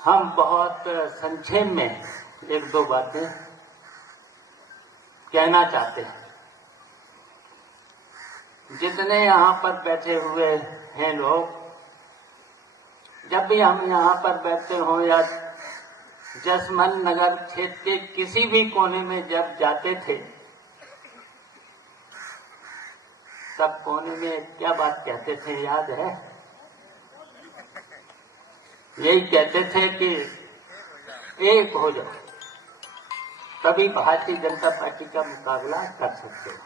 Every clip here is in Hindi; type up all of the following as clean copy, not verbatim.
हम बहुत संक्षेप में एक दो बातें कहना चाहते हैं। जितने यहाँ पर बैठे हुए हैं लोग, जब भी हम यहाँ पर बैठते हों या जसमंत नगर क्षेत्र के किसी भी कोने में जब जाते थे, तब कोने में क्या बात कहते थे याद है? यही कहते थे कि एक हो जाओ, तभी भारतीय जनता पार्टी का मुकाबला कर सकते हैं।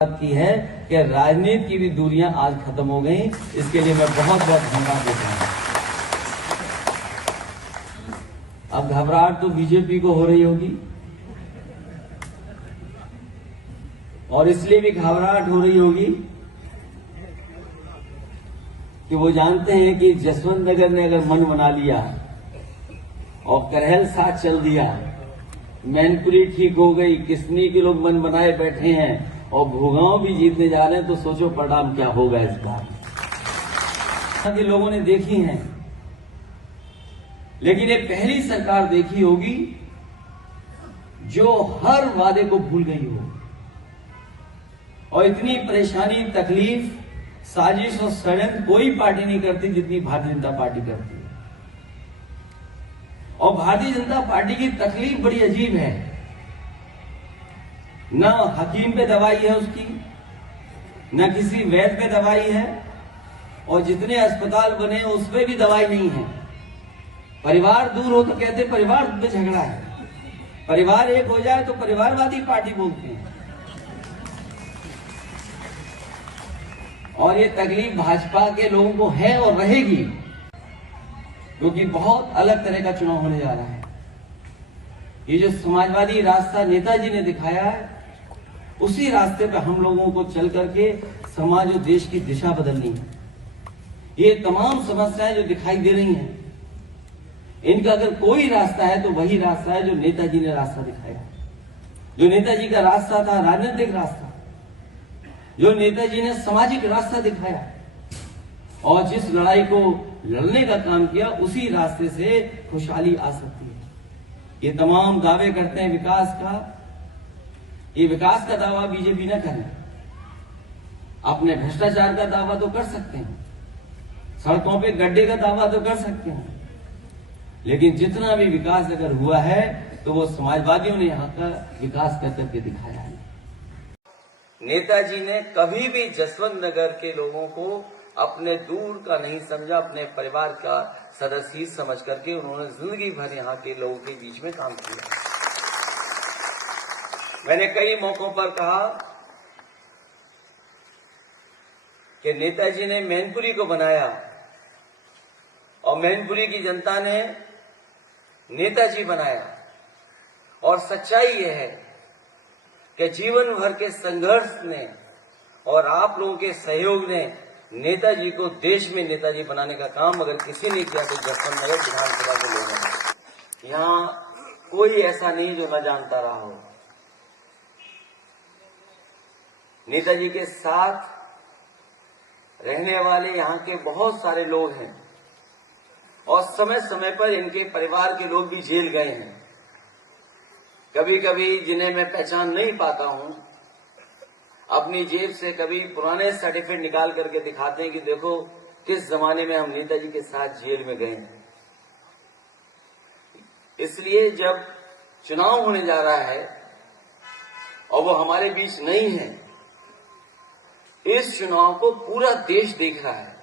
बात की है कि राजनीति की भी दूरियां आज खत्म हो गई। इसके लिए मैं बहुत बहुत धन्यवाद देता हूं। अब घबराहट तो बीजेपी को हो रही होगी, और इसलिए भी घबराहट हो रही होगी कि वो जानते हैं कि जसवंत नगर ने अगर मन बना लिया और करहल साथ चल दिया, मैनपुरी ठीक हो गई, किसनी के लोग मन बनाए बैठे हैं और भूगांव भी जीतने जा रहे हैं, तो सोचो परिणाम क्या होगा इस बार। के लोगों ने देखी हैं, लेकिन ये पहली सरकार देखी होगी जो हर वादे को भूल गई हो, और इतनी परेशानी, तकलीफ, साजिश और षड्यंत्र कोई पार्टी नहीं करती जितनी भारतीय जनता पार्टी करती है। और भारतीय जनता पार्टी की तकलीफ बड़ी अजीब है। न हकीम पे दवाई है उसकी, न किसी वैद्य पे दवाई है, और जितने अस्पताल बने उस पे भी दवाई नहीं है। परिवार दूर हो तो कहते परिवार में झगड़ा है, परिवार एक हो जाए तो परिवारवादी पार्टी बोलते हैं। और ये तकलीफ भाजपा के लोगों को है और रहेगी, क्योंकि बहुत अलग तरह का चुनाव होने जा रहा है। ये जो समाजवादी रास्ता नेताजी ने दिखाया है, उसी रास्ते पे हम लोगों को चल करके समाज और देश की दिशा बदलनी है। ये तमाम समस्याएं जो दिखाई दे रही हैं, इनका अगर कोई रास्ता है तो वही रास्ता है जो नेताजी ने रास्ता दिखाया। जो नेताजी का रास्ता था राजनीतिक रास्ता, जो नेताजी ने सामाजिक रास्ता दिखाया, और जिस लड़ाई को लड़ने का काम किया, उसी रास्ते से खुशहाली आ सकती है। ये तमाम दावे करते हैं विकास का, ये विकास का दावा बीजेपी न करे। अपने भ्रष्टाचार का दावा तो कर सकते हैं, सड़कों पे गड्ढे का दावा तो कर सकते हैं, लेकिन जितना भी विकास अगर हुआ है तो वो समाजवादियों ने यहाँ का विकास कर करके दिखाया है। नेताजी ने कभी भी जसवंत नगर के लोगों को अपने दूर का नहीं समझा, अपने परिवार का सदस्य ही समझ करके उन्होंने जिंदगी भर यहाँ के लोगों के बीच में काम किया। मैंने कई मौकों पर कहा कि नेताजी ने मैनपुरी को बनाया और मैनपुरी की जनता ने नेताजी बनाया, और सच्चाई यह है कि जीवन भर के संघर्ष ने और आप लोगों के सहयोग ने नेताजी को देश में नेताजी बनाने का काम अगर किसी ने किया तो जसवंत नगर विधानसभा के लोगों ने। यहाँ कोई ऐसा नहीं जो न जानता रहा हो। नेताजी के साथ रहने वाले यहाँ के बहुत सारे लोग हैं, और समय समय पर इनके परिवार के लोग भी जेल गए हैं। कभी कभी जिन्हें मैं पहचान नहीं पाता हूं, अपनी जेब से कभी पुराने सर्टिफिकेट निकाल करके दिखाते हैं कि देखो किस जमाने में हम नेताजी के साथ जेल में गए हैं। इसलिए जब चुनाव होने जा रहा है और वो हमारे बीच नहीं है, इस चुनाव को पूरा देश देख रहा है।